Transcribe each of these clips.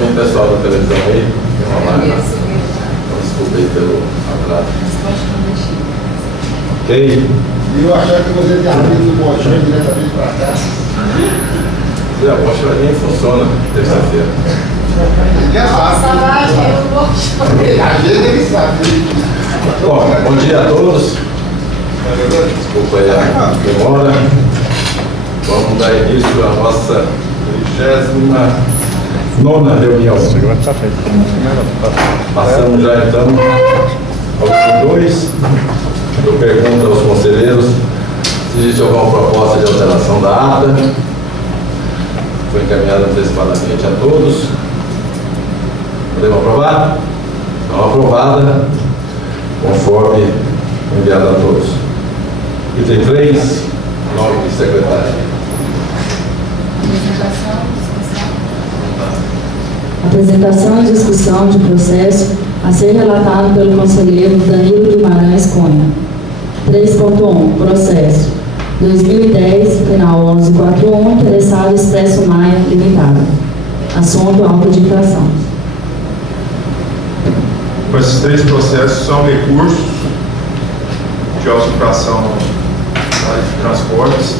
Tem pessoal da televisão aí? Vamos lá. Desculpa aí pelo atraso. Ok? E eu achava que você tinha vindo do Bojão diretamente para cá. A Bocha nem funciona terça-feira. Bom dia a todos. Desculpa aí a demora. Vamos dar início à nossa 39ª reunião. Passamos já então ao item 2. Eu pergunto aos conselheiros se existe alguma proposta de alteração da ata. Foi encaminhada antecipadamente a todos. Podemos aprovar? Então, aprovada, conforme enviado a todos. Item 3, nome do secretário. Apresentação e discussão de processo a ser relatado pelo conselheiro Danilo Guimarães Cunha. 3.1. Processo 2010, final 1141, interessado Expresso Maia Limitada. Assunto auto de infração. Esses 3 processos são recursos de auto de infração na área de transportes.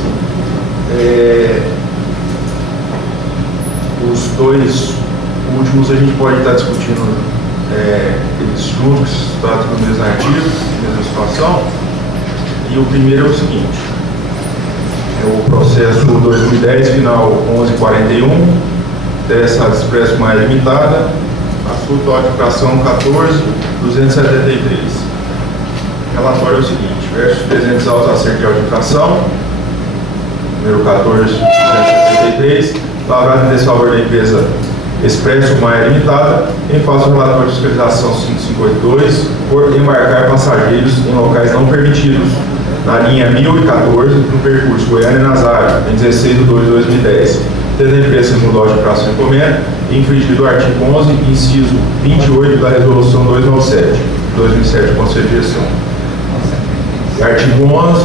Os 2 últimos a gente pode estar discutindo eles juntos, que se trata do mesmo artigo, mesma situação. E o primeiro é o seguinte: é o processo 2010, final 1141, interessado Expresso Maia Limitada, assunto auto de infração 14.273. Relatório é o seguinte: versos presentes autos acerca de auto de infração, número 14.273, lavrado em desfavor da empresa Expresso Maia Limitada, em face do relatório de fiscalização 5582, por embarcar passageiros em locais não permitidos, na linha 1014, no percurso Goiânia-Nazário, em 16/2/2010, tendo a empresa mudou de infração encomenda, infringido o artigo 11, inciso 28 da Resolução 297, 2007, Conselho de Direção. Artigo 11,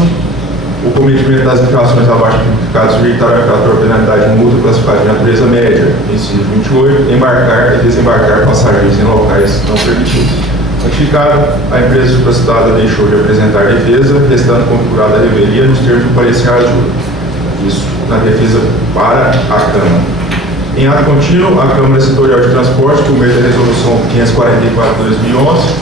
o cometimento das infrações abaixo tipificadas sujeitará ao infrator penalidade de multa classificada de natureza média, inciso 28, embarcar e desembarcar passageiros em locais não permitidos. Notificado, a empresa supracitada deixou de apresentar defesa, restando configurada a revelia nos termos do parecer ajuda. Isso na defesa para a Câmara. Em ato contínuo, a Câmara Setorial de Transporte, por meio da Resolução 544/2011,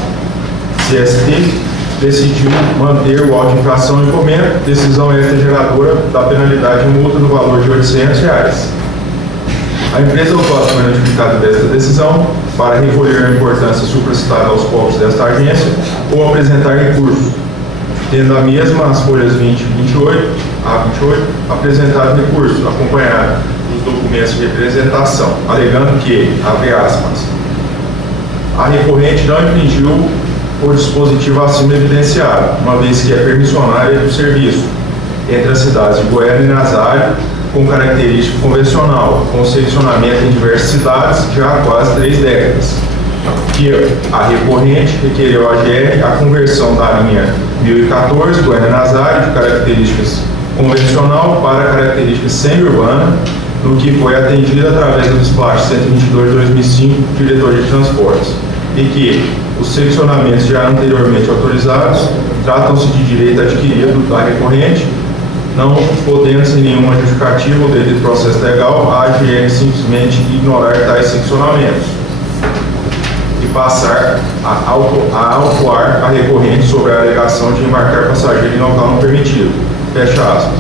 CST, decidiu manter o auto de infração em encomenda, decisão esta geradora da penalidade de multa no valor de R$ 800. A empresa optou a ser notificada desta decisão para recolher a importância supracitada aos cofres desta agência ou apresentar recurso, tendo a mesma as folhas 20 e 28, a 28, apresentado recurso, acompanhado dos documentos de representação, alegando que, abre aspas, a recorrente não infringiu o dispositivo acima evidenciado, uma vez que é permissionária do serviço entre as cidades de Goiânia e Nazário, com característica convencional, com seccionamento em diversas cidades já há quase 3 décadas. Que a recorrente requereu à GR a conversão da linha 1014, Goiânia-Nazário, de características convencional para características semi-urbana, no que foi atendido através do despacho 122 de 2005, diretor de transportes, e que os seccionamentos já anteriormente autorizados tratam-se de direito adquirido da recorrente, não podendo, sem nenhuma justificativa ou devido processo legal, a AGR simplesmente ignorar tais seccionamentos e passar a autuar a recorrente sobre a alegação de embarcar passageiro em local não permitido, fecha aspas,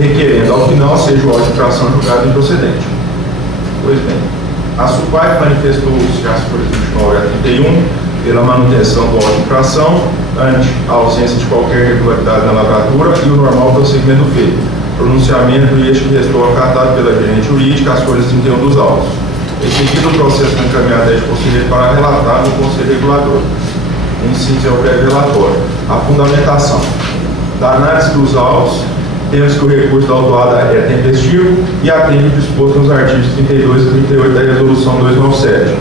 requerendo ao final seja o auto de infração julgado improcedente. Pois bem, a SUPAI manifestou-se às folhas 29 a 31 pela manutenção do auto de infração ante a ausência de qualquer irregularidade na lavratura e o normal prosseguimento do feito. Pronunciamento este que restou acatado pela gerente jurídica às folhas 31 dos autos. Em seguida, o processo foi encaminhado a este conselheiro para relatar no Conselho Regulador. Inciso é o breve relatório. A fundamentação da análise dos autos, temos que o recurso da autuada é tempestivo e atende o disposto nos artigos 32 e 38 da Resolução 297.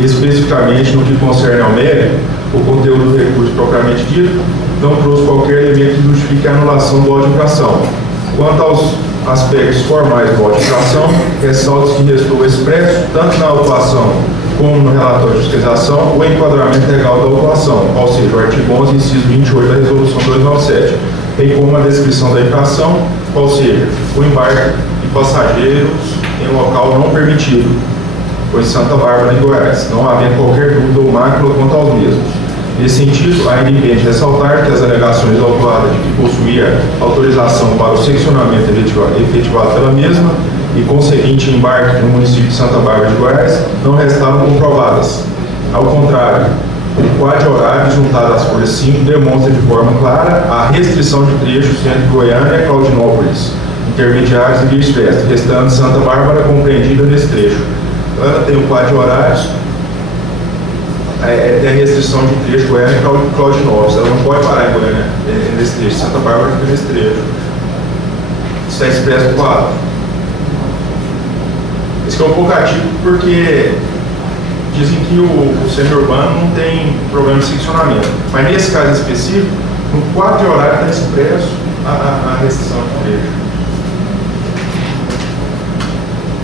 Especificamente no que concerne ao mérito, o conteúdo do recurso propriamente dito não trouxe qualquer elemento que justifique a anulação do auto de infração. Quanto aspectos formais do auto de infração, ressalta que restou expresso tanto na autuação como no relatório de fiscalização o enquadramento legal da autuação, ou seja, o artigo 11, inciso 28 da Resolução 297, bem como a descrição da infração, ou seja, o embarque de passageiros em local não permitido, pois Santa Bárbara, em Goiás, não havendo qualquer dúvida ou mácula quanto aos mesmos. Nesse sentido, ainda impede ressaltar que as alegações da autuada de que possuía autorização para o seccionamento efetivado pela mesma e conseguinte embarque no município de Santa Bárbara de Goiás não restaram comprovadas. Ao contrário, o quadro horário juntado às folhas 5 demonstra de forma clara a restrição de trechos entre Goiânia e Claudinópolis, intermediários e vice-versa, restando Santa Bárbara compreendida nesse trecho. Ela tem o quadro de horários, tem a restrição de trecho Goiânia e Claudinópolis. Ela não pode parar em Goiânia nesse trecho. Santa Bárbara fica nesse trecho. Isso é expresso no quadro. Esse é um pouco atípico porque dizem que o semi-urbano não tem problema de seccionamento. Mas nesse caso específico, no quadro de horário está expresso a restrição de trecho.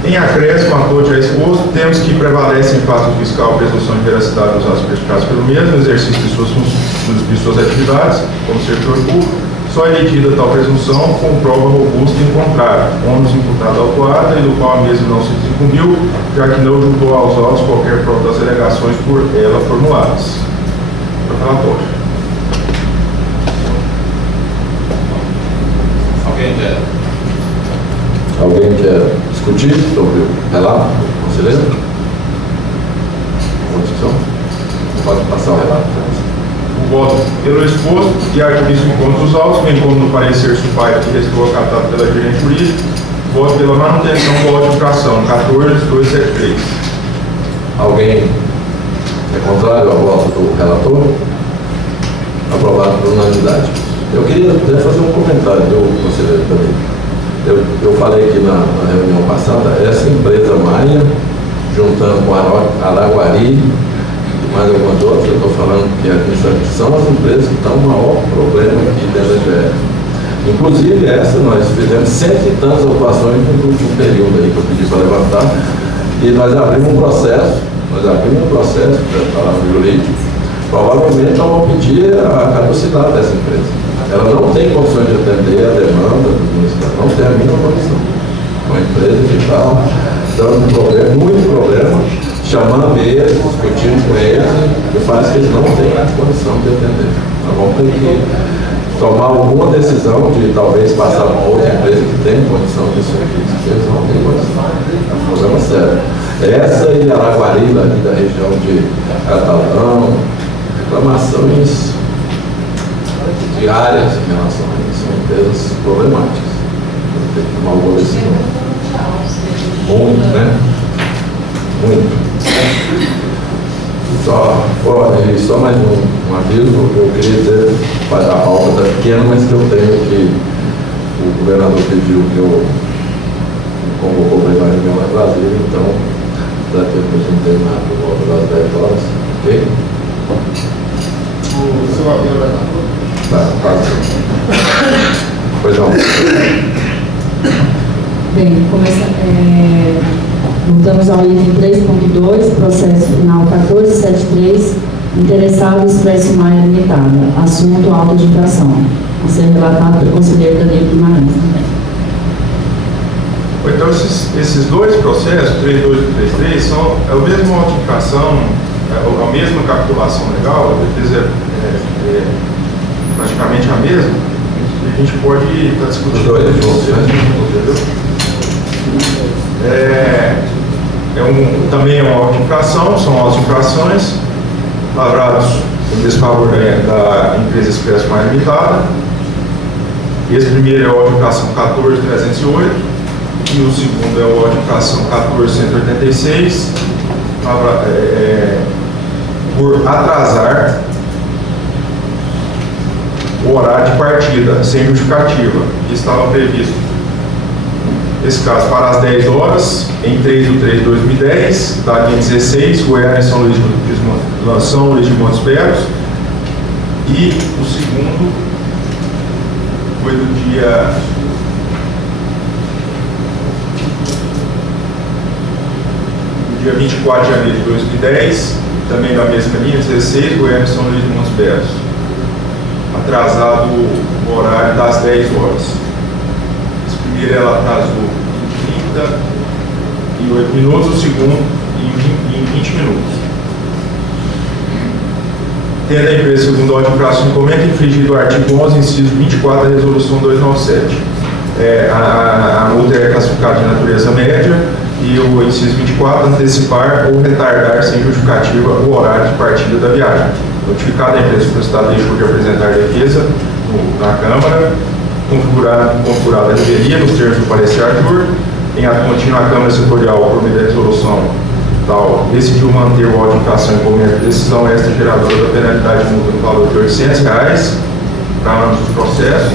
Em acréscimo a todo já exposto, temos que prevalece em face do fiscal a presunção de veracidade dos atos praticados pelo mesmo, exercício de suas atividades como servidor público, só é emitida tal presunção com prova robusta em contrário, ônus imputado ao autuada e do qual a mesma não se desincumbiu, já que não juntou aos autos qualquer prova das alegações por ela formuladas. Relatório. Alguém quer discutir sobre o relato do conselheiro? Discussão? Pode passar o relato. O voto pelo exposto e arquivício em conta dos autos, bem como no parecer superior que restou acatado pela gerente jurídica, voto pela manutenção do auto de infração 14.273. Alguém é contrário ao voto do relator? Aprovado por unanimidade. Eu queria até fazer um comentário do conselheiro também. Eu falei aqui na reunião passada, essa empresa Maia, juntando com a Araguari e mais algumas outras, eu estou falando que são as empresas que estão o maior problema aqui dentro da GR. Inclusive essa, nós fizemos 100 e tantas autuações no último período aí que eu pedi para levantar, e nós abrimos um processo para o jurídico. Provavelmente nós vamos pedir a caducidade dessa empresa. Ela não tem condições de atender a demanda do município, não tem a mínima condição. Uma empresa que está dando problema, muito problema, chamando eles, discutindo com eles, e parece que eles não têm a condição de atender. Nós vamos ter que tomar alguma decisão de talvez passar para outra empresa que tem condição de serviço, porque eles não têm condição. É um problema sério. Essa e Araguari, aqui da região de Catalão, reclamações diárias em relação a isso, são empresas problemáticas. Tem que tomar alguma decisão. Muito, né? Muito. Só mais um aviso, eu queria dizer, a pauta está pequena, mas que eu tenho que o governador pediu que eu convocou para ir para a reunião lá em Brasília, então dá tempo de a gente terminar por volta das 10 horas, ok? O seu avião vai estar todo? Tá, quase. Pois não. Bem, voltamos ao item 3.2, processo final 1473, interessado Expresso Maia Limitada, assunto auto de infração, a ser relatado pelo conselheiro Danilo Guimarães também. Então, esses dois processos, 32 e 33, é a mesma auto de infração, a mesma capitulação legal, a defesa é praticamente a mesma, e a gente pode estar discutindo dois entendeu? Também é uma auto de infração, são autos de infrações lavrados em desfavor da empresa Expresso Maia Limitada. Esse primeiro é o auto de infração 14.308 e o segundo é o auto de infração 14.186 por atrasar o horário de partida sem justificativa, que estava previsto nesse caso para as 10 horas em 3 de 3 de 2010, da linha 16, Goiânia São Luís de Montes Belos, e o segundo foi do dia Dia 24 de janeiro de 2010, também na mesma linha, 16, Goiânia, São Luís de Montes Belos. Atrasado o horário das 10 horas. Esse primeiro ela atrasou em 38 minutos, o segundo em 20 minutos. Tendo a empresa, segundo a ordem de prazo de encomenda, infringido o artigo 11, inciso 24 da Resolução 297. A multa é classificada de natureza média e o inciso 24, antecipar ou retardar sem justificativa o horário de partida da viagem. Notificada a empresa que o Estado deixou de apresentar defesa na Câmara, configurada a revelia nos termos do parecer Arthur, em ato contínuo, a Câmara Setorial, por meio da resolução tal, decidiu manter o auto de infração em encomenda de decisão extra geradora da penalidade de multa no valor de R$ 800 para ambos os processos.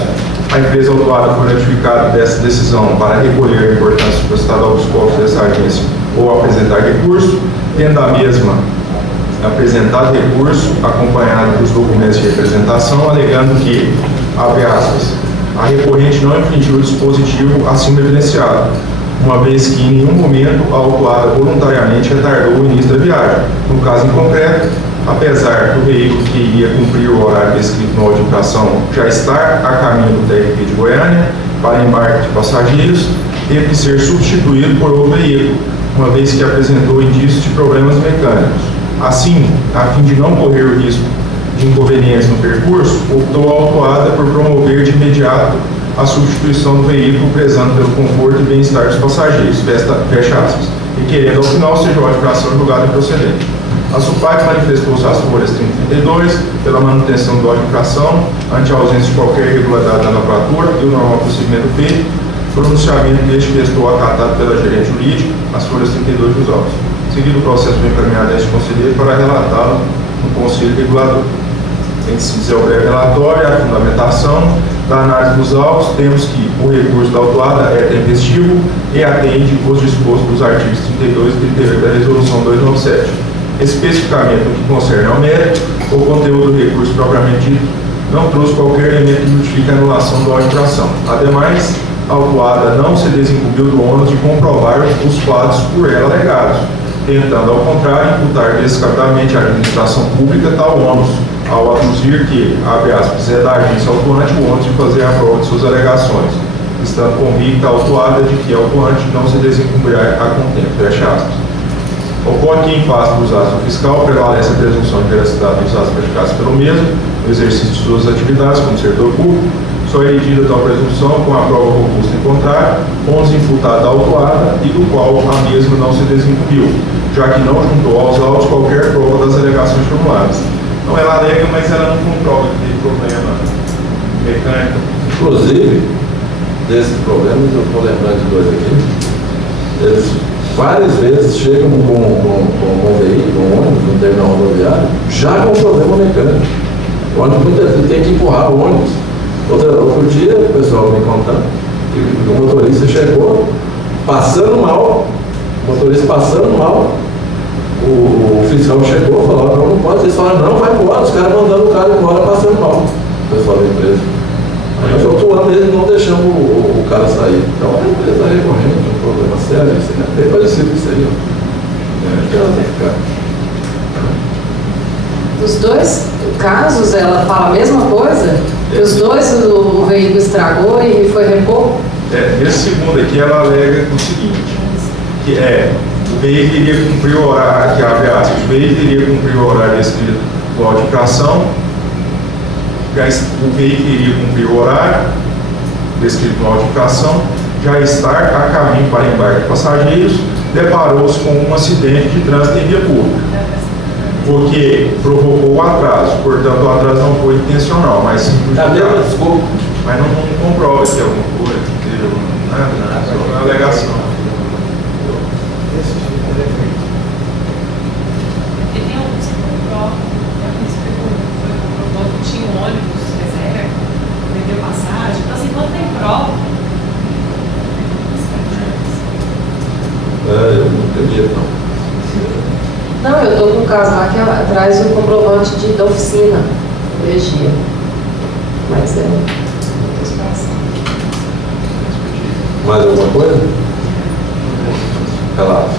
A empresa autuada foi notificada dessa decisão para recolher a importância estatal dos cofres dessa agência ou apresentar recurso, tendo a mesma apresentado recurso acompanhado dos documentos de representação, alegando que, abre aspas, a recorrente não infringiu o dispositivo acima evidenciado, uma vez que em nenhum momento a autuada voluntariamente retardou o início da viagem. No caso em concreto, apesar do veículo que iria cumprir o horário descrito no auto de infração já estar a caminho do TRT de Goiânia para embarque de passageiros, teve que ser substituído por outro veículo, uma vez que apresentou indícios de problemas mecânicos. Assim, a fim de não correr o risco de inconveniência no percurso, optou a autuada por promover de imediato a substituição do veículo, prezando pelo conforto e bem-estar dos passageiros, fecha aspas, e querendo ao final seja a infração julgada improcedente. A SUPAC manifestou-se às folhas 30 e 32 pela manutenção do auto de infração, ante a ausência de qualquer irregularidade da lavratura e o normal procedimento feito, pronunciamento deste que estou acatado pela gerente jurídica, as folhas 32 dos autos. Seguido o processo bem encaminhado a este conselheiro para relatá-lo no Conselho Regulador. Em síntese, é o breve relatório, a fundamentação da análise dos autos, temos que o recurso da autuada é tempestivo e atende os dispostos dos artigos 32 e 38 da Resolução 297. Especificamente no que concerne ao mérito, o conteúdo do recurso propriamente dito não trouxe qualquer elemento que justifique a anulação da infração. Ademais, a autuada não se desincumbiu do ônus de comprovar os fatos por ela alegados, tentando, ao contrário, imputar descaradamente à administração pública tal ônus, ao aduzir que, abre aspas, é da agência autuante o ônus de fazer a prova de suas alegações, estando convicta a autuada de que a autuante não se desincumbirá a contento, fecha aspas. Ocorre que, em face dos atos do fiscal, prevalece a presunção de veracidade dos atos praticados pelo mesmo, no exercício de suas atividades como servidor público, só erigida tal presunção com a prova robusta em contrário, ônus imputado à autuada e do qual a mesma não se desincumbiu, já que não juntou aos autos qualquer prova das alegações formuladas. Então ela alega, mas ela não comprova que teve problema mecânico. Inclusive, desses problemas, eu estou lembrando de dois aqui, eles várias vezes chegam com um veículo, um ônibus, no terminal rodoviário, já com problema mecânico. O ônibus muitas vezes tem que empurrar o ônibus. Outro dia, o pessoal me contando, que o motorista chegou passando mal, o fiscal chegou e falou, não pode, eles falaram, não, vai embora, os caras mandando o cara embora passando mal, o pessoal da empresa. Aí nós atuamos mesmo, não deixamos o cara sair. Então a empresa recorrente, um problema sério, isso é bem parecido com isso aí. Acho que ela tem que ficar. Os dois casos, ela fala a mesma coisa? Que os dois, o veículo estragou e foi repor? Nesse segundo aqui, ela alega o seguinte, que o veículo iria cumprir o horário, que abre aspas, o veículo iria cumprir o horário descrito no auto de infração, o veículo iria cumprir o horário descrito no auto de infração, já estar a caminho para embarque de passageiros, deparou-se com um acidente de trânsito em via pública, porque provocou o atraso, portanto o atraso não foi intencional, mas sim desculpa. Mas não comprova que alguma coisa, nada, só uma alegação. E tem alguns que comprovam, foi que tinha um ônibus reserva, vendeu passagem, então assim, quando tem prova. Eu não acredito, não. Não, eu estou com um caso lá que traz o comprovante da oficina, energia. Mas Mais alguma coisa? Relato.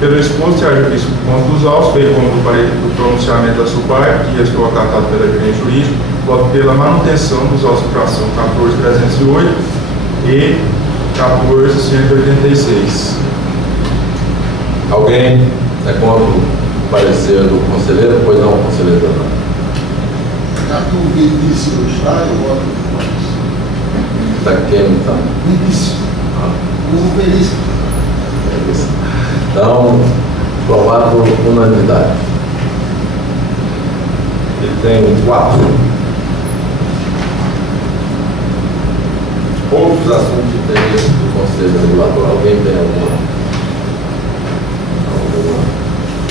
Pelo exposto, haja visto o ponto dos autos, bem como do pronunciamento da SUPAR, que estou acatado pela gerente jurídica, voto pela manutenção dos autos de infração 14.308 e 14.186. Alguém é contra o parecer do conselheiro? Pois não, conselheiro Fernando. Já que o início está, eu voto por isso. Está quem está? No início. O feliz. Então, aprovado por unanimidade. Ele tem 4. Outros assuntos de interesse do Conselho Regulador. Alguém tem alguma?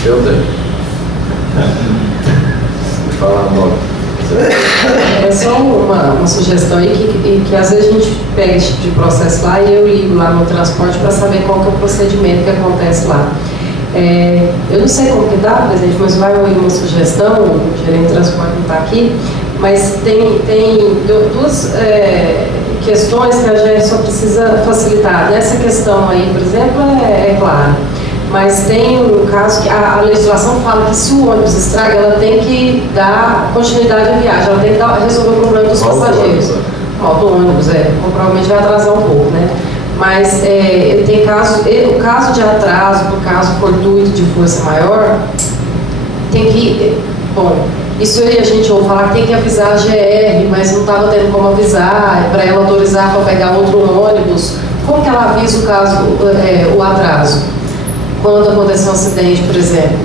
Eu tenho. Fala a nota. É só uma sugestão aí que às vezes a gente pega esse tipo de processo lá e eu ligo lá no transporte para saber qual que é o procedimento que acontece lá. Eu não sei como que dá, presidente, mas vai ouvir uma sugestão, o gerente de transporte não está aqui, mas tem duas questões que a gente só precisa facilitar. Nessa questão aí, por exemplo, é claro. Mas tem um caso que a legislação fala que se o ônibus estraga, ela tem que dar continuidade à viagem, ela tem que resolver o problema dos passageiros. Falta o ônibus, provavelmente vai atrasar um pouco, né? Mas tem o caso de atraso, por caso fortuito de força maior, tem que, isso aí a gente ouve falar que tem que avisar a GR, mas não estava tendo como avisar, para ela autorizar para pegar outro ônibus. Como que ela avisa o atraso? Quando aconteceu um acidente, por exemplo,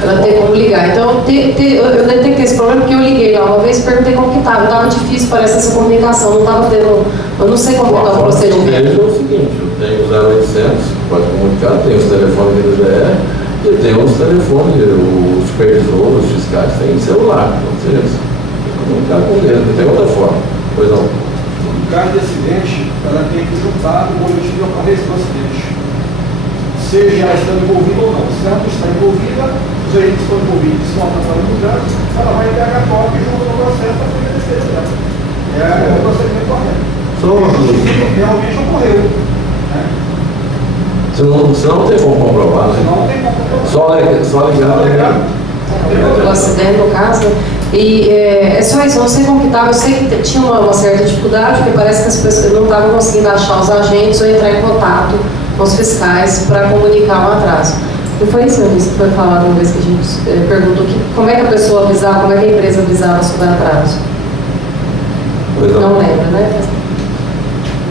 ela tem como ligar. Então, eu detectei esse problema porque eu liguei lá uma vez e perguntei como que estava. Estava difícil, parece, essa comunicação, não estava tendo, eu não sei como está o procedimento. É o seguinte, eu tenho o 0800, pode comunicar, tem os telefones do GR e tem os telefones, os supervisores, os fiscais, tem celular, então você comunicar com eles, não tem outra forma. Pois não. No caso de acidente, ela tem que juntar o boletim de ocorrência do acidente. Seja ela estando envolvida ou não. Se ela não está envolvida, os agentes estão envolvidos, estão atrapalhando o trânsito, ela vai pegar a cópia e junto no processo para poder descer dela. É o procedimento correto. Realmente ocorreu. Né? Se não tem como comprovar, né? Não tem como comprovar. Só ligar. O acidente, no caso. E é só isso, eu não sei como que estava, eu sei que tinha uma certa dificuldade, porque parece que as pessoas não estavam conseguindo achar os agentes ou entrar em contato com os fiscais para comunicar um atraso. Não foi isso que foi falado uma vez que a gente perguntou como é que a pessoa avisava, como é que a empresa avisava sobre atraso? Não lembra, né?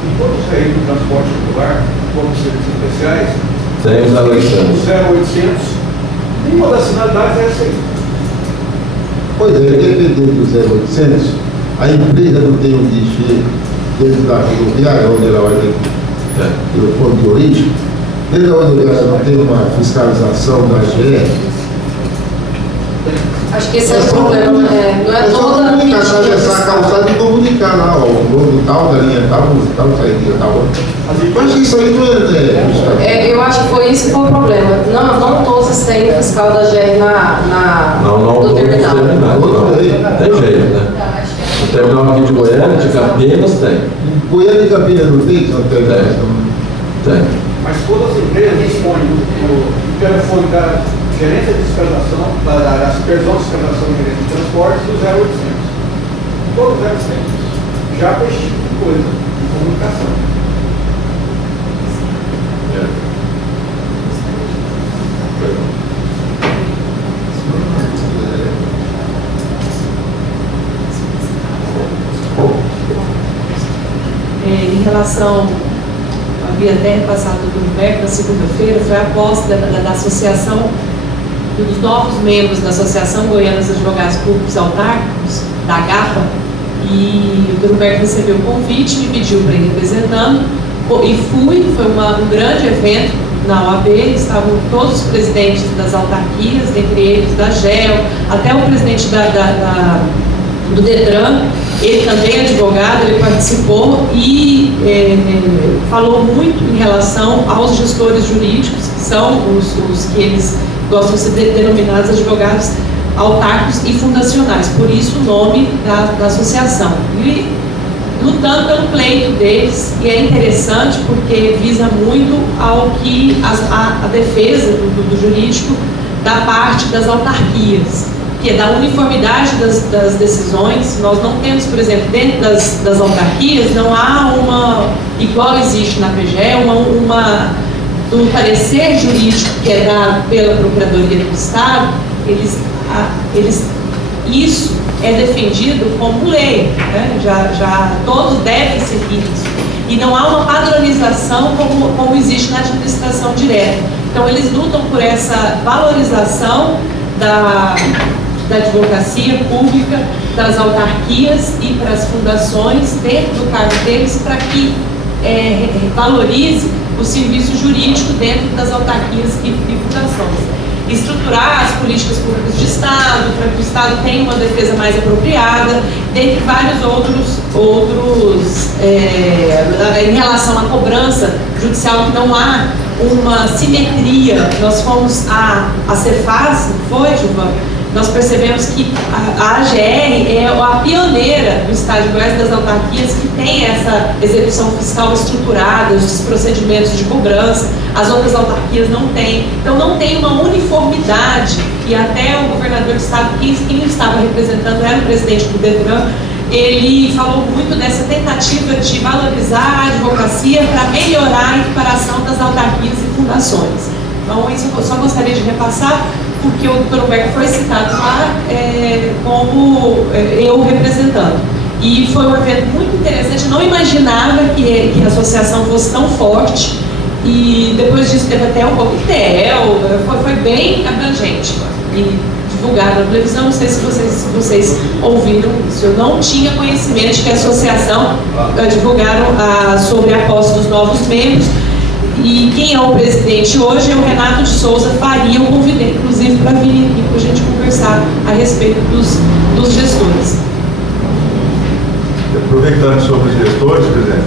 Em todos os veículos de transporte regular, como serviços especiais, tem os 0800, nenhuma das finalidades é essa aí. Pois é, dependendo do 0800, a empresa não tem um guichê dentro da rodoviária, onde ela vai ter pelo ponto de origem, dentro da rodoviária não tem uma fiscalização da GR. Acho que esse é o problema, né? Não é toda a essa calçada de comunicar lá, o logo tal, da linha tal, saída tal. Eu acho que isso aí não é. Eu acho que foi isso que foi o problema. Não todos têm fiscal da GR no terminal. Não tem jeito, né? O terminal aqui de Goiânia, de Campinas, tem. Goiânia e Campinas não tem? Tem. Mas todas as empresas dispõem do telefone da gerência de fiscalização, da supervisão de fiscalização de gerência de transportes e o 0800. Todos os 0800. Já com esse tipo de coisa, de comunicação. Em relação, havia até repassado do Humberto na segunda-feira, foi a posse da associação, dos novos membros da Associação Goiana dos Advogados Públicos Autárquicos, da GAPA, e o Humberto recebeu o convite, me pediu para ir representando, e fui, foi um grande evento na OAB, estavam todos os presidentes das autarquias, entre eles da GEL, até o presidente do DETRAN, ele também é advogado, ele participou e falou muito em relação aos gestores jurídicos, que são os que eles gostam de ser denominados advogados autárquicos e fundacionais, por isso o nome da associação. E lutando pelo pleito deles, e é interessante porque visa muito ao que a defesa do jurídico da parte das autarquias, que é da uniformidade das decisões. Nós não temos, por exemplo, dentro das autarquias, não há uma, igual existe na PGE, do parecer jurídico que é dado pela Procuradoria do Estado, isso é defendido como lei, né? Já todos devem seguir isso. E não há uma padronização como existe na administração direta. Então, eles lutam por essa valorização da advocacia pública, das autarquias e para as fundações dentro do cargo deles, para que valorize o serviço jurídico dentro das autarquias e fundações. Estruturar as políticas públicas de Estado, para que o Estado tenha uma defesa mais apropriada, dentre vários outros em relação à cobrança judicial, que não há uma simetria. Nós fomos a Cefaz, foi, Gilvan? Nós percebemos que a AGR é a pioneira do Estado de Goiás, das autarquias, que tem essa execução fiscal estruturada, os procedimentos de cobrança. As outras autarquias não têm. Então, não tem uma uniformidade. E até o governador do Estado, quem estava representando era o presidente do Detran, ele falou muito dessa tentativa de valorizar a advocacia para melhorar a equiparação das autarquias e fundações. Então, isso eu só gostaria de repassar, porque o Dr. Humberto foi citado lá como eu representando. E foi um evento muito interessante. Eu não imaginava que a associação fosse tão forte. E depois disso teve até um coquetel, foi bem abrangente. E divulgado na televisão, não sei se vocês ouviram isso. Eu não tinha conhecimento de que a associação divulgaram sobre a posse dos novos membros. E quem é o presidente hoje é o Renato de Souza Faria. Eu convidei, inclusive, para vir aqui para a gente conversar a respeito dos gestores. Aproveitando sobre os gestores, presidente,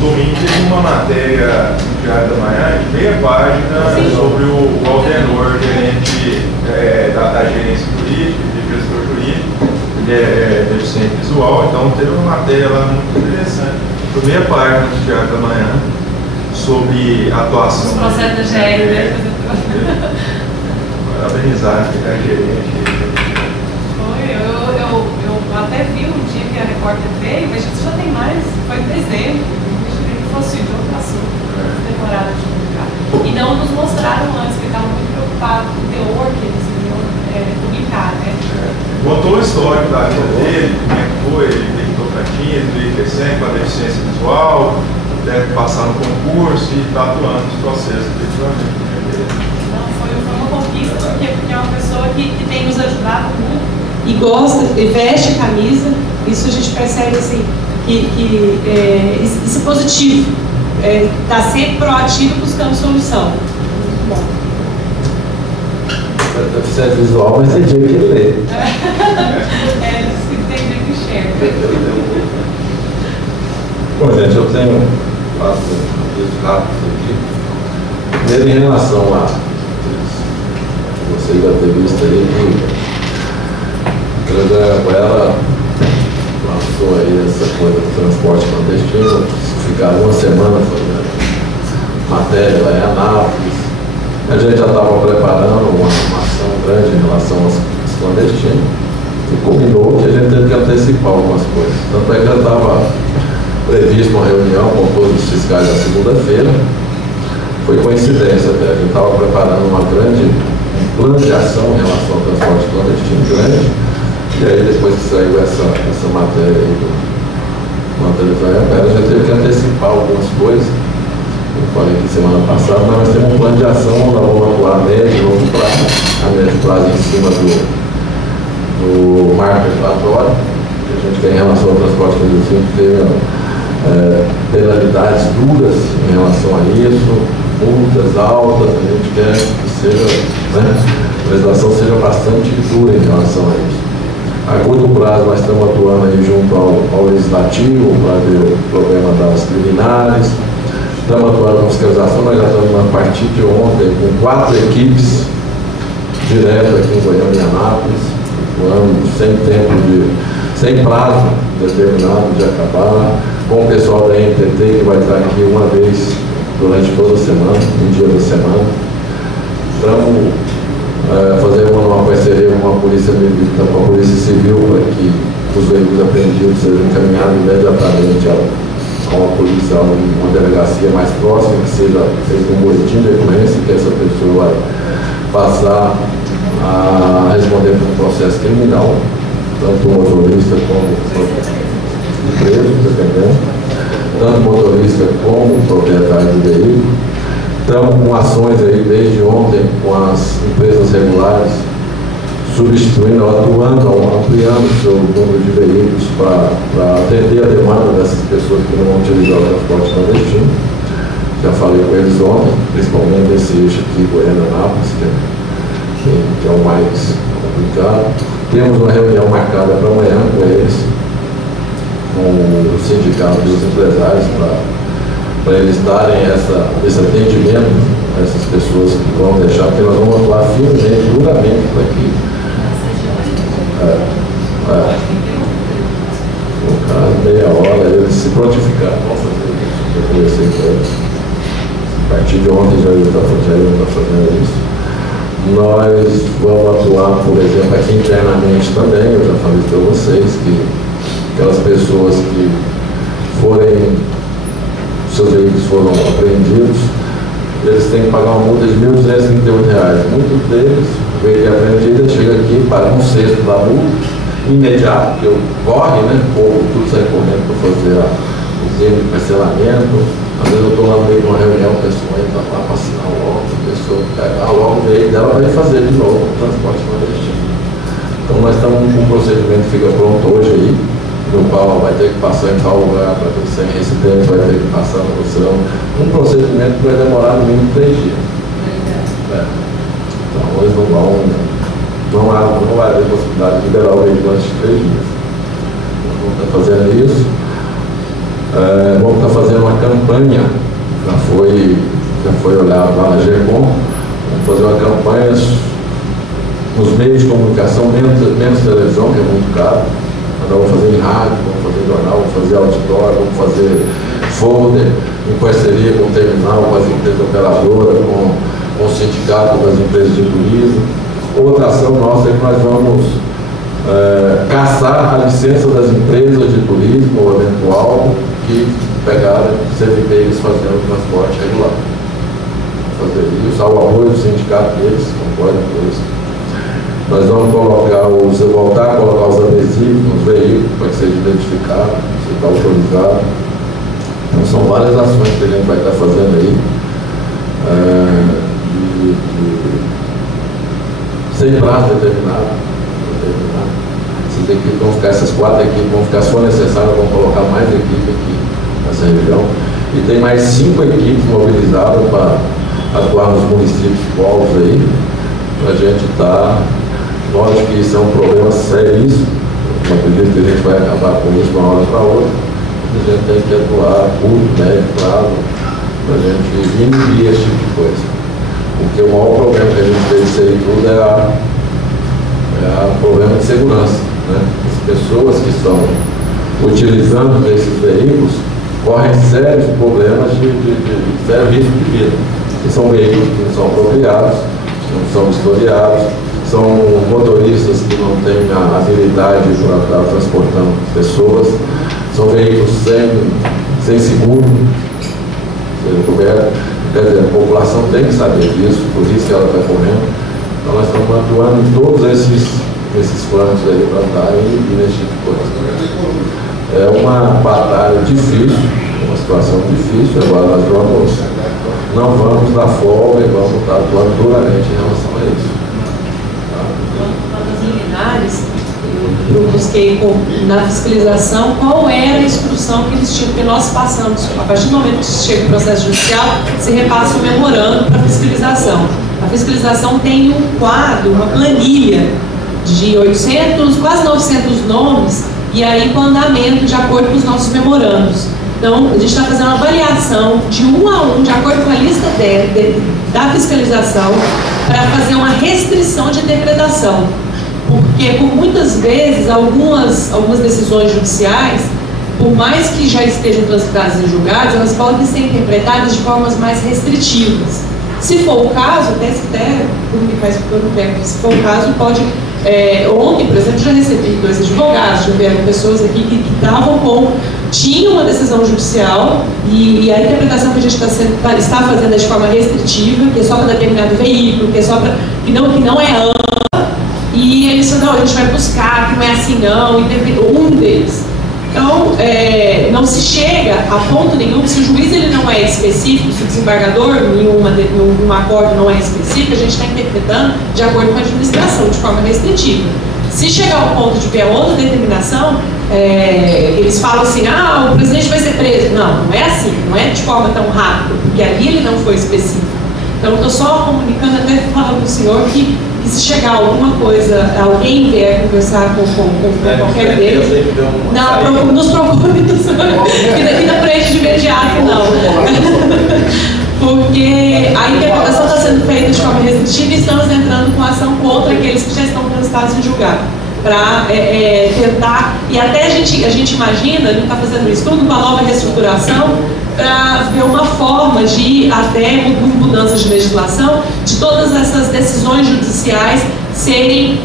domingo teve uma matéria no Diário da Manhã, de meia página, sobre o Aldenor, gerente da gerência jurídica, de gestor jurídico. Ele é deficiente visual, então teve uma matéria lá muito interessante, por meia página do Diário da Manhã, sobre a atuação. Os processos da GR, né? Parabenizar a gerente. Eu até vi um dia que a repórter veio, mas isso já tem mais, foi em dezembro. Fosse de outro assunto, temporada de publicar. E não nos mostraram antes, porque estavam muito preocupados com o teor que eles iriam publicar, né? Contou o histórico da vida dele, como é que foi, ele teve Tocantins, do IPCM, com a deficiência visual, deve passar no concurso e está atuando nos processos, efetivamente. Não, foi uma conquista, porque é uma pessoa que tem nos ajudado muito e gosta, e veste a camisa. Isso a gente percebe assim. Isso é positivo, está sempre proativo buscando solução. Muito bom. Deficiente visual, mas tem dia que ele lê. Tem dia que enxerga. Bom, gente, eu tenho quatro rápidos aqui. Primeiro, em relação a você já ter visto aí que ela lançou aí essa coisa do transporte clandestino, ficaram uma semana fazendo matéria lá em Anápolis. A gente já estava preparando uma ação grande em relação aos clandestinos e combinou que a gente teve que antecipar algumas coisas. Tanto é que já estava prevista uma reunião com todos os fiscais na segunda-feira. Foi coincidência até, a gente estava preparando um plano de ação em relação ao transporte clandestino grande. E aí, depois que saiu essa matéria aí do televisão, a gente teve que antecipar algumas coisas. Eu falei que semana passada, mas nós temos um plano de ação, nós vamos atuar a médio e longo prazo. A médio prazo em cima do marco regulatório, que a gente tem em relação ao transporte clandestino, que teve penalidades duras em relação a isso, multas altas. A gente quer que seja, a legislação seja bastante dura em relação a isso. A curto prazo nós estamos atuando aí junto ao legislativo para ver o problema das criminais. Estamos atuando com fiscalização, nós já estamos a partir de ontem com 4 equipes direto aqui em Goiânia e Anápolis, atuando sem tempo sem prazo determinado de acabar, com o pessoal da NTT que vai estar aqui uma vez durante toda a semana, um dia da semana. Estamos fazendo uma parceria com a Polícia Militar, com a Polícia Civil, para que os veículos apreendidos sejam encaminhados imediatamente a uma polícia, a uma delegacia mais próxima, que seja feito um boletim de ocorrência, que essa pessoa vai passar a responder por um processo criminal, tanto o motorista como o preso, dependendo, tanto o motorista como o proprietário do veículo. Estamos com ações aí desde ontem com as empresas regulares, substituindo, atuando, ampliando o seu número de veículos para atender a demanda dessas pessoas que não vão utilizar o transporte clandestino. Já falei com eles ontem, principalmente esse eixo aqui, Goiânia-Anápolis, que é o mais complicado. Temos uma reunião marcada para amanhã com eles, com o sindicato dos empresários, para eles darem esse atendimento a essas pessoas que vão deixar, porque nós vamos atuar firmemente, duramente para que no caso, meia hora, eles se prontificaram, vão fazer isso. Eu conversei com eles. A partir de ontem já está fazendo isso. Nós vamos atuar, por exemplo, aqui internamente também. Eu já falei para vocês que aquelas pessoas que seus veículos foram apreendidos, eles têm que pagar uma multa de R$ 1.238. Muitos deles, o veículo é apreendido, chega aqui, paga um sexto da multa, imediato, porque corre, né? O povo tudo sai correndo para fazer o termo de parcelamento. Às vezes eu estou lá no meio de uma reunião, a pessoa entra lá para assinar logo, a pessoa pegar logo o veículo dela vai fazer de novo o transporte clandestino. Então nós estamos com um procedimento que fica pronto hoje aí, no qual vai ter que passar em tal lugar para ter sem residente, vai ter que passar no oceano. Um procedimento que vai demorar no mínimo 3 dias. Então eles não vai haver possibilidade de liberar o veículo antes de 3 dias. Nós vamos estar fazendo isso. Vamos estar fazendo uma campanha, já foi olhado lá na GECOM, vamos fazer uma campanha nos meios de comunicação, menos televisão, que é muito caro. Nós vamos fazer em rádio, vamos fazer jornal, vamos fazer outdoor, vamos fazer folder, em parceria com o terminal, com as empresas operadoras, com o sindicato das empresas de turismo. Outra ação nossa é que nós vamos caçar a licença das empresas de turismo ou eventual que pegaram CVPs fazendo transporte regular. Fazer isso, ao apoio do sindicato deles, concordo com isso. Nós vamos voltar a colocar os adesivos nos veículos para que seja identificado, se está autorizado. Então são várias ações que a gente vai estar fazendo aí. Sem prazo determinado. Essas equipes vão ficar, essas 4 equipes vão ficar só necessárias, vão colocar mais equipe aqui nessa região. E tem mais 5 equipes mobilizadas para atuar nos municípios povos aí. A gente está, lógico que isso é um problema seríssimo, eu acredito que a gente vai acabar com isso de uma hora para outra. A gente tem que atuar curto, médio, prazo, para a gente inibir esse tipo de coisa. Porque o maior problema que a gente tem disso aí tudo é o problema de segurança. Né? As pessoas que estão utilizando esses veículos correm sérios problemas de sério risco de vida. Que são veículos que não são apropriados, não são historiados, são motoristas que não têm a habilidade para estar transportando pessoas, são veículos sem seguro, seja coberto. Quer dizer, a população tem que saber disso, por isso que ela está correndo. Então nós estamos atuando em todos esses planos aí para estar inibindo esse tipo de coisa. É uma batalha difícil, uma situação difícil, agora nós não vamos dar folga e vamos estar atuando duramente em relação a isso. Nas liminares, eu busquei na fiscalização qual era a instrução que eles tinham, porque nós passamos, a partir do momento que chega o processo judicial, se repassa o memorando para a fiscalização. A fiscalização tem um quadro, uma planilha de 800, quase 900 nomes, e aí com andamento de acordo com os nossos memorandos. Então, a gente está fazendo uma avaliação de 1 a 1, de acordo com a lista da fiscalização, para fazer uma restrição de interpretação. porque por muitas vezes algumas decisões judiciais, por mais que já estejam transitadas em julgados, elas podem ser interpretadas de formas mais restritivas. Se for o caso, se for o caso, pode... ontem, por exemplo, já recebi 2 advogados, já vieram pessoas aqui que tinham uma decisão judicial e a interpretação que a gente está fazendo é de forma restritiva, que é só para determinado veículo, que é só para... que não é ampla, e eles falam, não, a gente vai buscar, que não é assim não, um deles. Então, não se chega a ponto nenhum, se o juiz ele não é específico, se o desembargador em um acordo não é específico, a gente está interpretando de acordo com a administração, de forma restritiva. Se chegar ao ponto de ver outra determinação, eles falam assim, o presidente vai ser preso. Não é assim, não é de forma tão rápida, porque ali ele não foi específico. Então, eu estou só comunicando, até falando para o senhor que se chegar alguma coisa, alguém vier conversar com qualquer deles, não, nos procure, aqui na frente de imediato, não. Porque a interpretação está sendo feita de forma restritiva e estamos entrando com ação contra aqueles que já estão transitados em julgado, para tentar, e até a gente imagina, a gente está fazendo um estudo com a nova reestruturação, para ver uma forma de, até mudanças de legislação, de todas essas decisões judiciais serem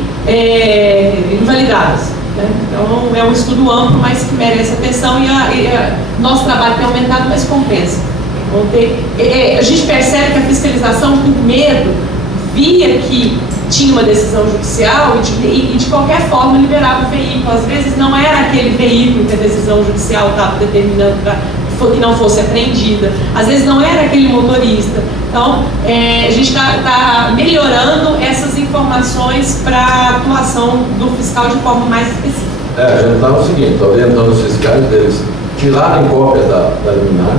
invalidadas. Né? Então, é um estudo amplo, mas que merece atenção e nosso trabalho tem aumentado, mas compensa. A gente percebe que a fiscalização, por medo, via que tinha uma decisão judicial e de qualquer forma liberava o veículo. Às vezes não era aquele veículo que a decisão judicial estava determinando que não fosse apreendida, às vezes não era aquele motorista. Então, a gente está melhorando essas informações para a atuação do fiscal de forma mais específica. A gente está o seguinte, orientando os fiscais deles tirarem cópia da liminar,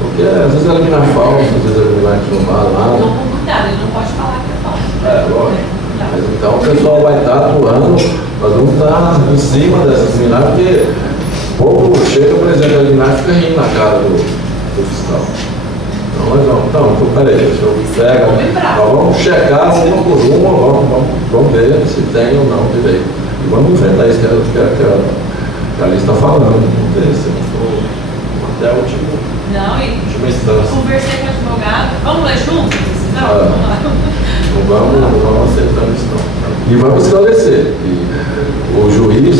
porque às vezes a liminar falsa, às vezes a liminar que não vale nada. Não, com cuidado, ele não pode falar que é falso. Lógico. Mas então o pessoal vai estar atuando, nós vamos estar em cima dessas liminares, porque pouco chega, por exemplo, a liminar fica rindo na cara do fiscal. Então nós vamos, peraí, deixa eu pegar, nós vamos checar uma por uma, vamos ver se tem ou não direito. E vamos enfrentar isso que a lista está falando, vamos ver se não for até a última instância. Conversei com o advogado, vamos ler juntos? Não vamos aceitando isso não. E vamos esclarecer. E o juiz,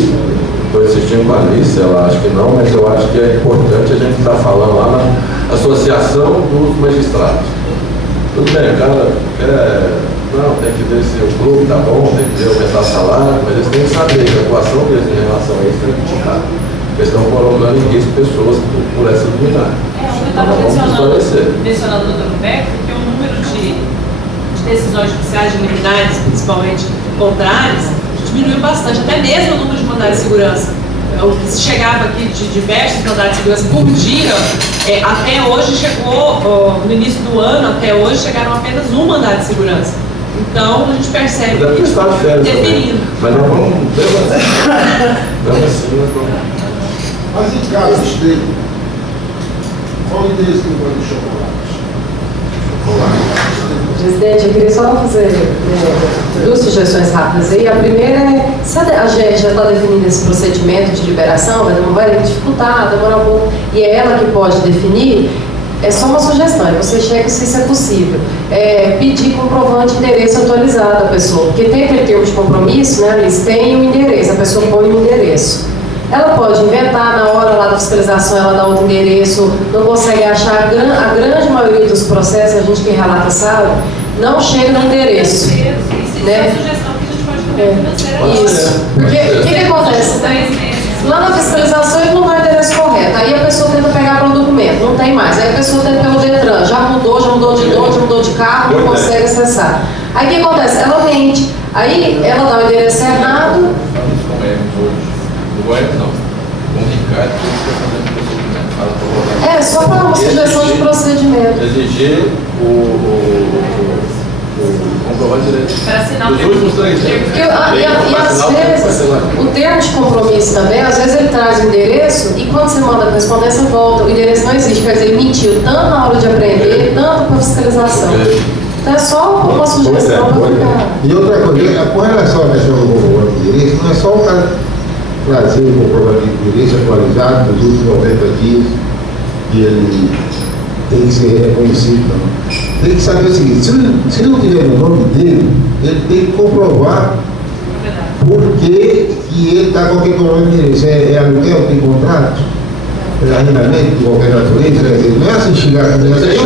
estou insistindo com a Alice, ela acha que não, mas eu acho que é importante a gente estar falando lá na Associação dos Magistrados. Tudo bem, cara, não, tem que ver se o clube está bom, tem que ver aumentar o salário, mas eles têm que saber que a atuação deles em relação a isso é criticada. Eles estão colocando em risco pessoas por essa liminar. Eu estava mencionando o Dr. Roberto, que o número de decisões judiciais de liminares, principalmente contrárias, diminuiu bastante, até mesmo o número de mandados de segurança. O que se chegava aqui de diversos mandados de segurança por dia, até hoje chegou, no início do ano, até hoje chegaram apenas um mandado de segurança. Então a gente percebe que está de férias deferindo. Mas nós vamos assim, Mas em caso extremo, qual o interesse que vai do chocolate? Presidente, eu queria só fazer duas sugestões rápidas aí. A primeira é, se a GE já está definindo esse procedimento de liberação, vai dificultar, demorar um pouco, e é ela que pode definir, é só uma sugestão, você checa se isso é possível. Pedir comprovante de endereço atualizado à pessoa, porque tem aquele termo de compromisso, né, eles têm o endereço, a pessoa põe o endereço. Ela pode inventar, na hora lá da fiscalização, ela dá outro endereço, não consegue achar. A grande maioria dos processos, a gente que relata sabe, não chega no endereço. Isso é uma sugestão que a gente pode fazer financeira. Isso. Porque o que acontece? Lá na fiscalização ele não dá o endereço correto. Aí a pessoa tenta pegar pelo documento, não tem mais. Aí a pessoa tenta pelo Detran, já mudou de dono, já mudou de carro, não consegue acessar. Aí o que acontece? Ela mente. Aí ela dá o endereço errado. Não, com o Ricardo, só para uma sugestão de procedimento. Exigir o comprovante de direito. Para assinar os últimos 3 anos. E às vezes, o termo de compromisso também, às vezes ele traz o endereço e quando você manda a correspondência volta, o endereço não existe, quer dizer, ele mentiu tanto na hora de aprender, tanto para fiscalização. Então é só uma sugestão para ficar. E outra coisa, com relação à questão do comprovante de endereço, não é só o cara trazer o comprovante de endereço atualizado nos últimos 90 dias que ele tem que ser reconhecido, não. Tem que saber o seguinte, se não tiver o nome dele, ele tem que comprovar por que ele está com aquele comprovante de endereço. É aluguel, tem contrato? É arrendamento de qualquer natureza? Quer dizer, não é assim chegar a dizer,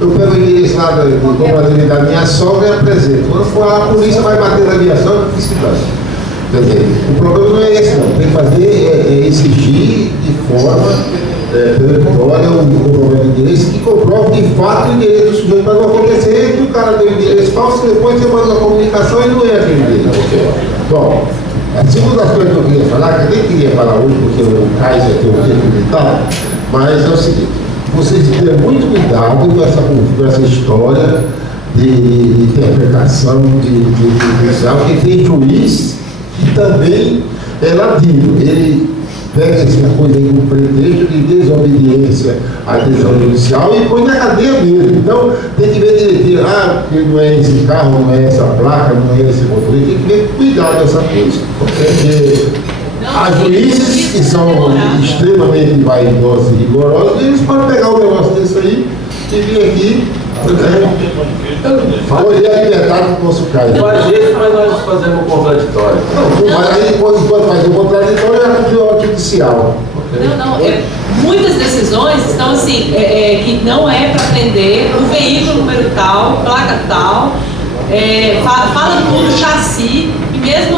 eu pego o endereço lá do comprovante da minha sogra e apresento. Quando for lá, a polícia vai bater na minha sogra e se faz. Quer dizer, o problema não é esse não. Tem que fazer, exigir de forma peremptória o comprovante de endereço que comprove de fato o endereço do sujeito, para não acontecer que o cara deu endereço falso e depois você manda uma comunicação e não é aquele endereço. Bom, a segunda coisa que eu queria falar, que eu nem queria falar hoje porque o Kaiser tem um tempo militar, mas é o seguinte, vocês tenham muito cuidado com essa história de interpretação de judicial, que tem juiz que também é ladino. Ele pega essa coisa aí com pretexto de desobediência à decisão judicial e põe na cadeia mesmo. Então, tem que ver direitinho, porque não é esse carro, não é essa placa, não é esse motorista, tem que ver cuidado dessa coisa. Porque há juízes que são extremamente vaidosos e rigorosos, e eles podem pegar um negócio desse aí e vir aqui, olhar a liberdade do nosso caso. Faz isso, mas nós fazemos o contraditório. Não, mas aí quando fazer o contraditório é a ordem judicial. Não, muitas decisões estão assim, que não é para prender o veículo número tal, placa tal, fala tudo, chassi, e mesmo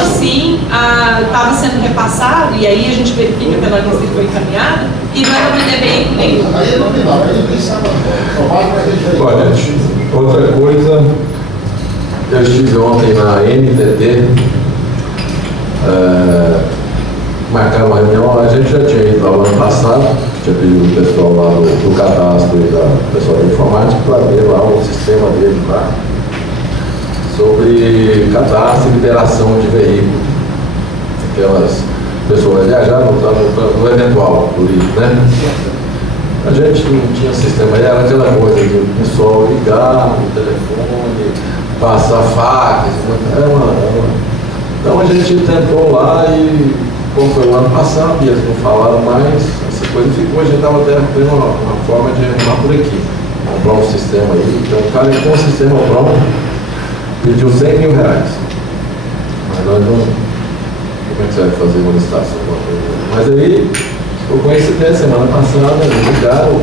assim estava sendo repassado, e aí a gente verifica pela lista que foi encaminhada, e não é para prender veículo nenhum. Aí não tem nada, aí nem sabe. Olha, outra coisa, eu estive ontem na NTT, marcar uma reunião, a gente já tinha ido lá no ano passado, tinha pedido o pessoal lá do cadastro e da pessoal de informática para ver lá o sistema dele lá, sobre cadastro e liberação de veículo. Aquelas pessoas viajaram no eventual turismo, né? A gente não tinha sistema, era aquela coisa de o pessoal ligar no telefone, passar fax, então a gente tentou lá e, como foi o ano passado, e eles não falaram mais, essa coisa ficou, a gente estava até tendo uma forma de arrumar por aqui, comprar um sistema aí, então o cara com o sistema pronto pediu R$100 mil, mas nós não, como é que você vai fazer uma licitação? Mas aí, por coincidência, semana passada, eles ligaram,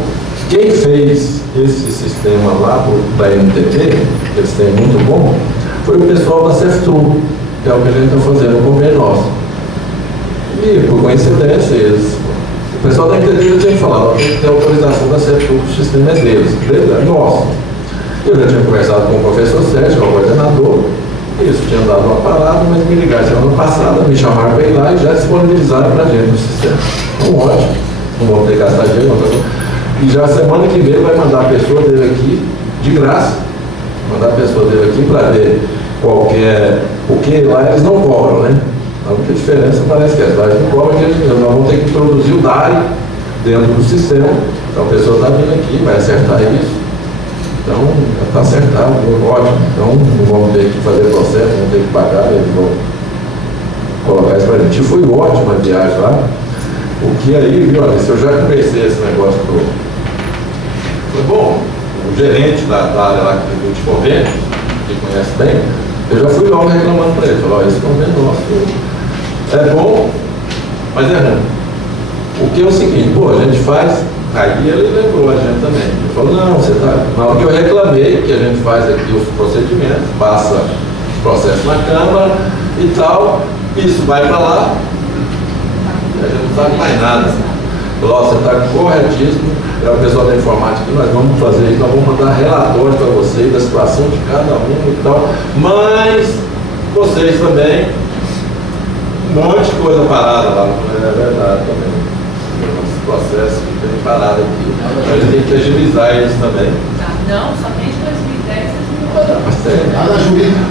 quem fez esse sistema lá da NTT, que eles têm muito bom, foi o pessoal da CEFTUR, que é o que a gente está fazendo com o bem nosso. E, por coincidência, o pessoal da NTT já tinha falado, tem que ter autorização da CEFTUR, o sistema é deles, é nosso. Eu já tinha conversado com o professor Sérgio, que é o coordenador, isso tinha dado uma parada, mas me ligaram semana passada, me chamaram para ir lá e já disponibilizaram para a gente o sistema. Então, ótimo, não vamos ter que gastar dinheiro, não. E já semana que vem vai mandar a pessoa dele aqui, de graça, mandar a pessoa dele aqui para ver porque lá eles não cobram, né? A única diferença parece que lá eles não cobram, nós vamos ter que introduzir o DARI dentro do sistema, então a pessoa está vindo aqui, vai acertar isso. Então, está acertado, ótimo. Então, não vamos ter que fazer processo, não ter que pagar, eles vão colocar isso para a gente. E foi ótima a viagem lá, porque aí, viu, olha, se eu já comecei esse negócio foi bom, o gerente da área lá de convênio, que conhece bem, eu já fui logo reclamando para ele, falou, esse convênio nosso é bom, mas é ruim. Porque é o seguinte, a gente faz. Aí ele lembrou a gente também. Ele falou, não, você tá. Na hora que eu reclamei, que a gente faz aqui os procedimentos, passa os processos na Câmara e tal, isso vai para lá, a gente não sabe mais nada. Falou, você está corretíssimo, é o pessoal da informática que nós vamos fazer isso, nós vamos mandar relatórios para vocês da situação de cada um e tal, mas vocês também, um monte de coisa parada lá, é verdade também. Processo que tem parado aqui. A gente tem que agilizar eles também. Não, somente 2010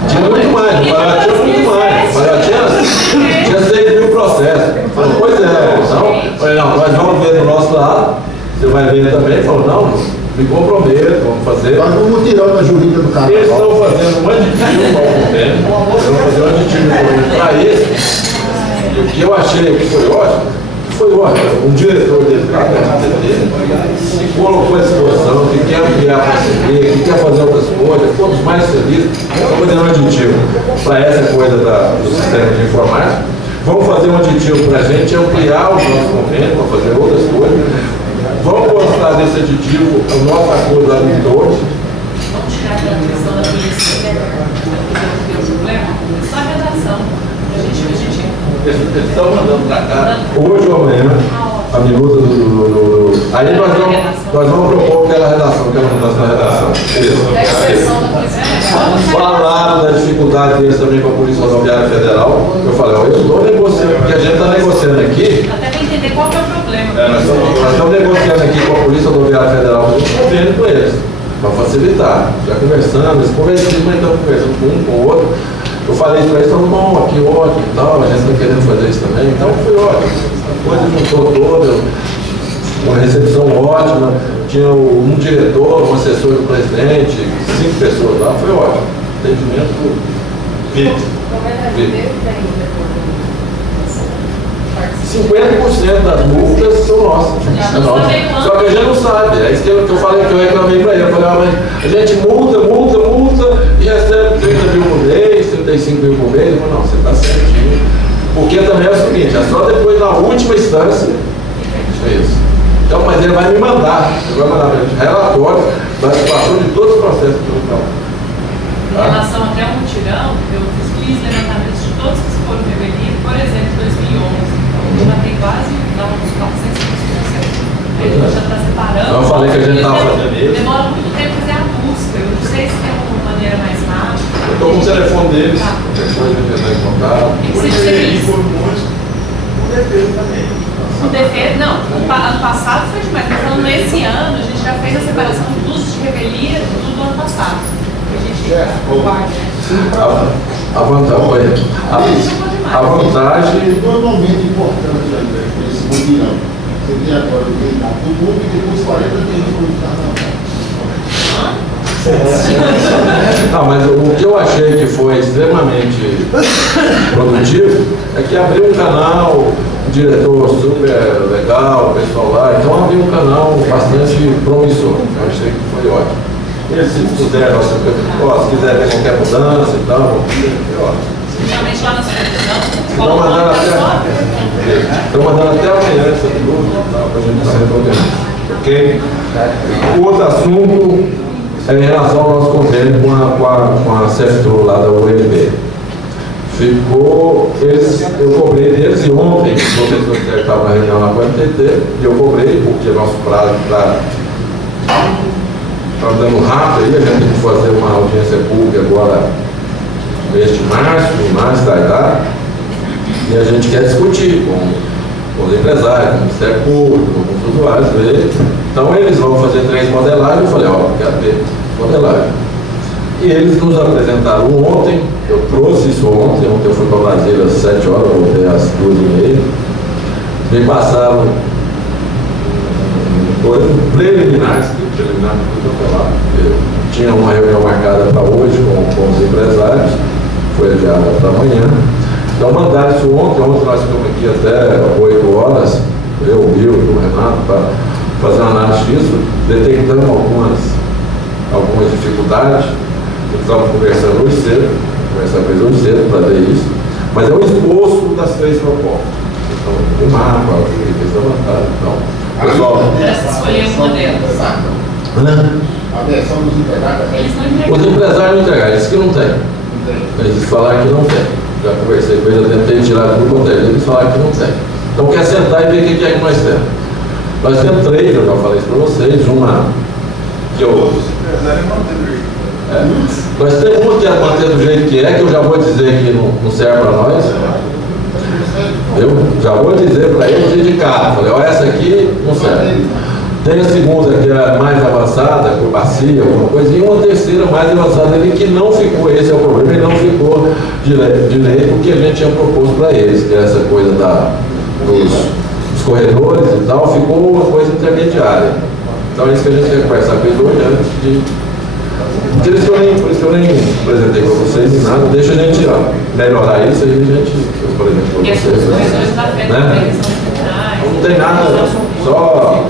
tinha muito mais, tinha 6 mil processos. Falei, pois é, então, falei, não, nós vamos ver do nosso lado, você vai ver também. Falou, não, Me comprometo, vamos fazer. Nós vamos tirar uma jurídica do carro. Eles estão fazendo um aditivo ao convênio, vão fazer um aditivo para isso. E o que eu achei que foi ótimo, um diretor dele, se colocou à disposição, que quer ampliar a parceria, que quer fazer outras coisas, todos mais felizes, estão fazendo um aditivo para essa coisa do sistema de informática. Vamos fazer um aditivo para a gente ampliar o nosso convênio, para fazer outras coisas. Vamos gostar desse aditivo, o nosso acordo lá de todos. Vamos tirar aquela questão da polícia, que é o problema, só a redação. Eles estão mandando para cá, hoje ou amanhã, a minuta do. Aí nós vamos propor aquela redação, aquela mudança na redação. Falaram da dificuldade deles também com a Polícia Rodoviária Federal. Eu falei, eu estou negociando, porque a gente está negociando aqui. Até para entender qual que é o problema. Nós estamos negociando aqui com a Polícia Rodoviária Federal, a gente está vendo com eles, para facilitar. Já conversando, eles conversando, mas estão conversando com um, com o outro. Eu falei para eles, falaram, bom, aqui ótimo e tal, a gente está querendo fazer isso também, então foi ótimo. A coisa juntou toda, uma recepção ótima, tinha um diretor, um assessor do presidente, 5 pessoas lá, foi ótimo. Atendimento VIP. 50% das multas são nossas. Só que a gente não sabe. É isso que eu falei, que eu reclamei para ele. Eu falei, mas a gente multa e recebe 30 mil por mês, 35 mil por mês. Eu falei, não, você está certinho. Porque também é o seguinte, é só depois na última instância. É isso. Então, mas ele vai me mandar. Ele vai mandar para a gente relatórios da situação de todos os processos que eu falo. Em relação até ao mutirão, eu fiz levantamentos de todos que foram rebelidos, por exemplo, em 2011. Já tem quase, uns 400%. A gente já está separando. Eu falei que a gente estava fazendo isso. Demora muito tempo fazer a busca. Eu não sei se tem uma maneira mais rápida. Eu estou com o telefone deles. Qualquer coisa a gente vai em contato. O DPI foi muito. O DPI também. O DPI, não. Ano passado foi demais. Então, nesse ano, a gente já fez a separação dos de revelia do ano passado. A gente guarda. A vantagem. Normalmente importante esse mutirão. Você tem agora o treinado do mundo e depois 40 tem Não, mas o que eu achei que foi extremamente produtivo é que abriu um canal, um diretor super legal, o pessoal lá, então abriu um canal bastante promissor. Eu achei que foi ótimo. E se puder, se quiser ver qualquer mudança e tal, foi ótimo. Realmente lá na supervisão, estão mandando até amanhã essa dúvida para a gente estar resolvendo. Ok? O outro assunto é em relação ao nosso convênio com a CEFTRU lá da UNB. Eu cobrei deles e ontem, o professor que estava na reunião lá com a MTT, e eu cobrei, porque nosso prazo está dando rápido aí, a gente tem que fazer uma audiência pública agora mês de março vai dar, e a gente quer discutir com os empresários, com o Ministério Público, com os usuários dele. Então eles vão fazer 3 modelagens, eu falei, quero ver modelagem. E eles nos apresentaram ontem, eu trouxe isso ontem eu fui para Brasília às 7 horas, voltei às 2h30, me passaram coisas preliminares, tinha uma reunião marcada para hoje com os empresários, foi adiada para amanhã. Então mandaram isso ontem nós ficamos aqui até 8 horas, eu, o Bill, o Renato, para fazer uma análise disso, detectando algumas dificuldades. Estamos conversando hoje cedo para ver isso, mas é o esboço das 3 propostas. Então, o mapa, a questão da vantagem. Então, pessoal. Para escolher um modelo. A versão dos empresários. Os empresários não entregaram, eles que não tem. Eles falaram que não tem. Já conversei com eles, eu tentei tirar tudo quanto é, eles falaram que não tem. Então quer sentar e ver o que é que nós temos. Nós temos 3, eu já falei isso para vocês, uma que eu. Nós temos uma que é manter do jeito que eu já vou dizer que não serve para nós. Eu já vou dizer para eles de cara, falei, essa aqui não serve. Tem a segunda que é mais avançada, com bacia, alguma coisa, e uma terceira mais avançada ali que não ficou, esse é o problema, ele não ficou de lei porque a gente tinha proposto para eles, que é essa coisa dos corredores e tal, ficou uma coisa intermediária. Então é isso que a gente quer conversar com ele hoje, antes de... Por isso que eu nem apresentei para vocês e nada, deixa a gente melhorar isso aí, a gente, por exemplo, para vocês, né? Não tem nada, só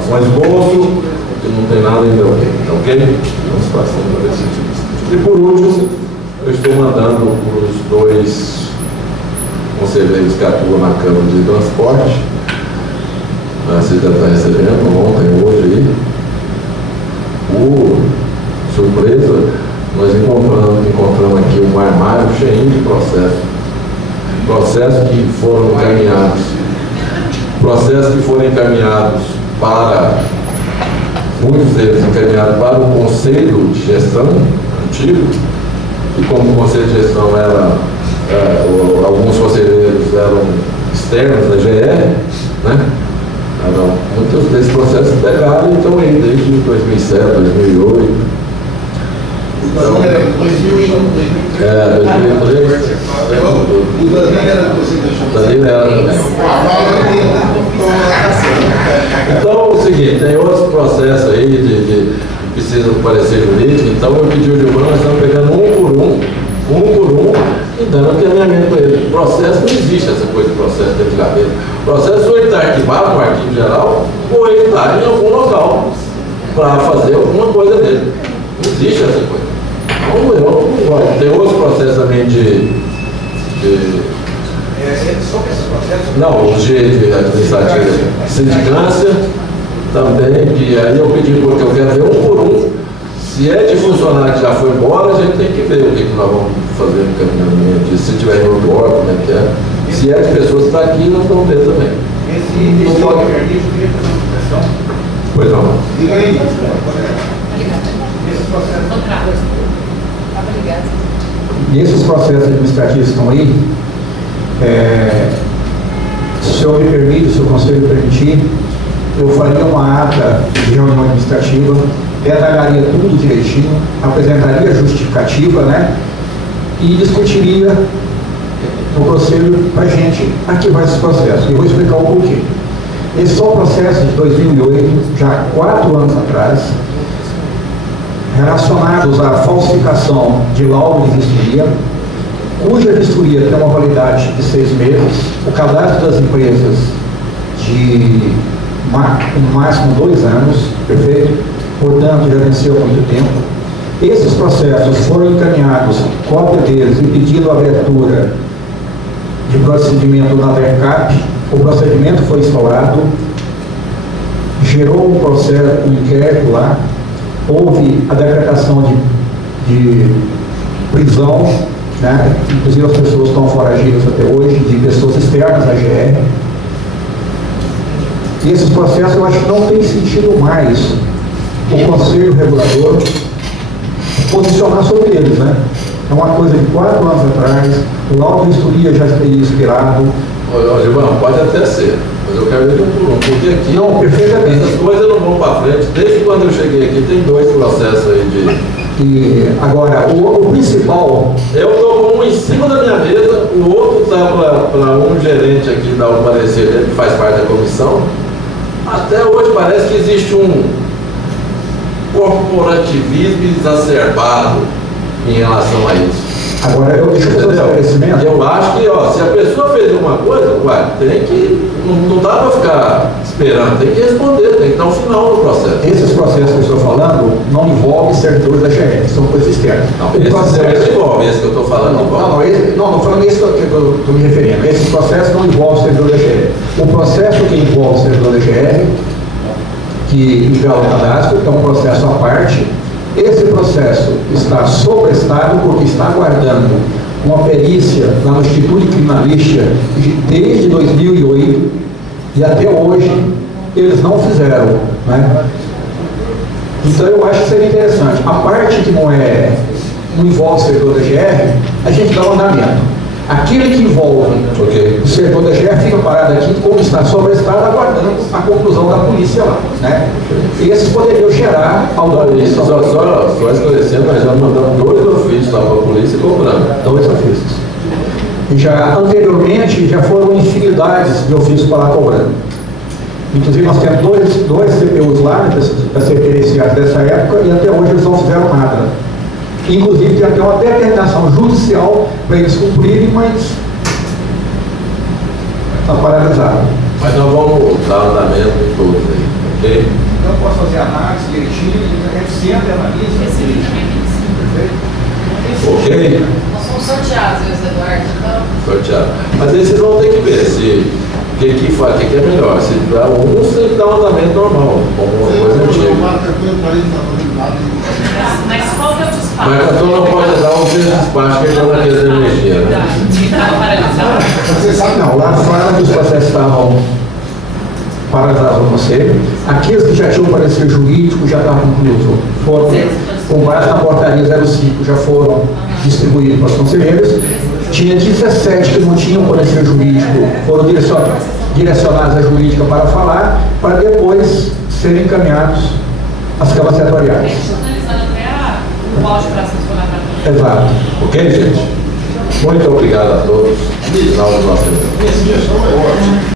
um esboço, que não tem nada ainda, ok? Vamos passando para esse tipo. E por último, eu estou mandando os dois conselheiros que atuam na Câmara de Transporte, você já está recebendo ontem, hoje aí, por surpresa, nós encontramos aqui um armário cheio de processos que foram encaminhados para, muitos deles encaminhados para o Conselho de Gestão antigo, e como o Conselho de Gestão alguns conselheiros eram externos da GR, né? Muitos desses processos pegaram e estão aí desde 2007, 2008. Então, 2003. O Danilo era que você deixou. Danilo era também. Então é o seguinte, tem outros processos aí de precisam parecer jurídico, então eu pedi ao Gilmar, nós estamos pegando um por um, e dando encaminhamento para ele. O processo não existe essa coisa de processo dentro de gaveta. O processo ou ele está arquivado no arquivo geral, ou ele está em algum local para fazer alguma coisa dele. Não existe essa coisa. Então, tem outros processos também sobre esse processo? Não, os de administrativa, sindicância também, que aí eu pedi porque eu quero ver um por um. Se é de funcionário que já foi embora, a gente tem que ver o que nós vamos fazer no caminhamento. Se tiver em outro órgão, como é que é. Se é de pessoas que estão aqui, nós vamos ver também. Esse pode permitir, eu queria fazer uma questão. Pois não. Diga aí. Esse processo. E esses processos administrativos estão aí, se o senhor me permite, se o conselho permitir, eu faria uma ata de reunião administrativa, detalharia tudo direitinho, apresentaria a justificativa, né? E discutiria no conselho para a gente arquivar esses processos. Eu vou explicar o porquê. Esses são processos de 2008, já há 4 anos atrás, relacionados à falsificação de laudo de vistoria, cuja vistoria tem uma validade de 6 meses, o cadastro das empresas de no máximo 2 anos, perfeito? Portanto, já venceu há muito tempo. Esses processos foram encaminhados, cópia deles, e pedido a abertura de procedimento na VERCAP. O procedimento foi instaurado, gerou um processo, um inquérito lá, houve a decretação de prisão, né? Inclusive as pessoas estão foragidas até hoje, de pessoas externas à GR. E esses processos eu acho que não tem sentido mais o Conselho Regulador posicionar sobre eles, né? É uma coisa de 4 anos atrás, o laudo de vistoria já teria expirado. Gilmar, pode até ser, mas eu quero ver um por um, porque aqui não, perfeitamente. Essas coisas não vão para frente. Desde quando eu cheguei aqui, tem 2 processos aí de... E agora, o principal... Eu estou com um em cima da minha mesa, o outro está para um gerente aqui dar o parecer dele, que faz parte da comissão. Até hoje parece que existe um corporativismo exacerbado em relação a isso. Agora, eu deixo fazer um esclarecimento. Eu acho que, ó, se a pessoa fez alguma coisa, tem que, não dá para ficar esperando, tem que responder, tem que dar um final no processo. Esses processos que eu estou falando não envolvem servidores da GR, são coisas externas. Não, esse envolve, esse que eu estou falando envolve. Não falando isso que eu estou me referindo. Esses processos não envolvem servidor da GR. O processo que envolve o servidor da GR, que ligar o cadastro, é um processo à parte. Esse processo está sobrestado porque está aguardando uma perícia lá no Instituto Criminalística desde 2008 e até hoje eles não fizeram, né? Então eu acho que seria interessante. A parte que não envolve o servidor da GR, a gente dá um andamento. Aquele que envolve o servidor da GR fica parado aqui, como está sobrestado, aguardando a conclusão da polícia lá, né? E esses poderiam gerar autorização. Só esclarecendo, nós já mandamos 2 ofícios lá para a polícia cobrando. 2 ofícios. E já anteriormente já foram infinidades de ofícios para lá cobrando. Inclusive, nós temos dois CPUs lá, né, para ser iniciados dessa época, e até hoje eles não fizeram nada. Inclusive, tem até uma determinação judicial para eles cumprirem, mas está paralisado. Mas nós vamos dar andamento em todos aí, ok? Então eu posso fazer análise direitinho, a gente sempre analisa. Ok? Nós somos sorteados, eu e o Eduardo, então. Sorteado. Mas aí vocês vão ter que ver se o que é melhor. Se dá um, você dá um andamento normal, como uma coisa antiga. Mas qual que é o despacho? Mas então não pode dar um despacho que é quando a energia, né? Estava paralisado. Você sabe, não, lá fora que os processos estavam paralisados no conselho, aqueles que já tinham parecer jurídico já estavam concluídos, foram, com base na portaria 05, já foram distribuídos para os conselheiros. Tinha 17 que não tinham parecer jurídico, foram direcionados à jurídica para falar, para depois serem encaminhados às câmaras setoriais. O áudio para assessorar. Exato. Ok, gente? Muito obrigado a todos. Final do nosso evento. Minha sugestão é ótima.